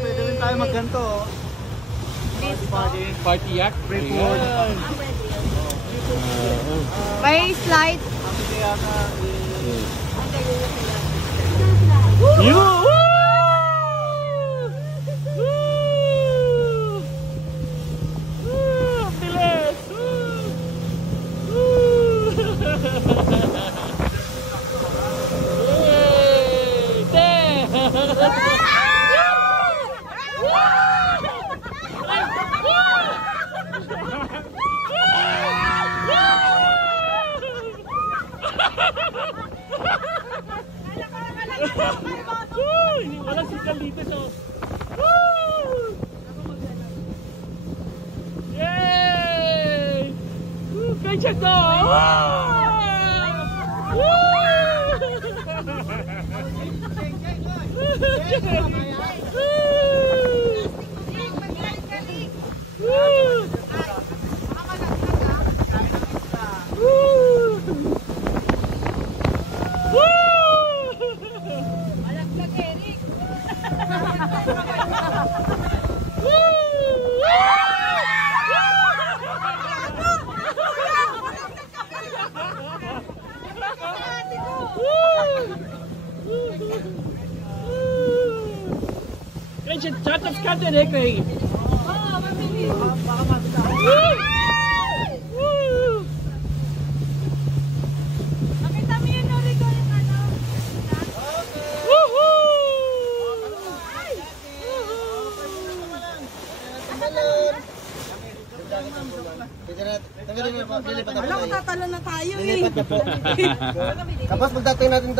Pwede rin tayo magganto. Party yak? Free food. May slide. Walang signal dito, so. Yay! Kaya to! Kaya chat-ups ka din eh, Craig. Oo, mabilis. Baka mabita. Makita mo yun, Norico, yung ano? Alam ko tatalo na tayo eh. Tapos magdating natin to.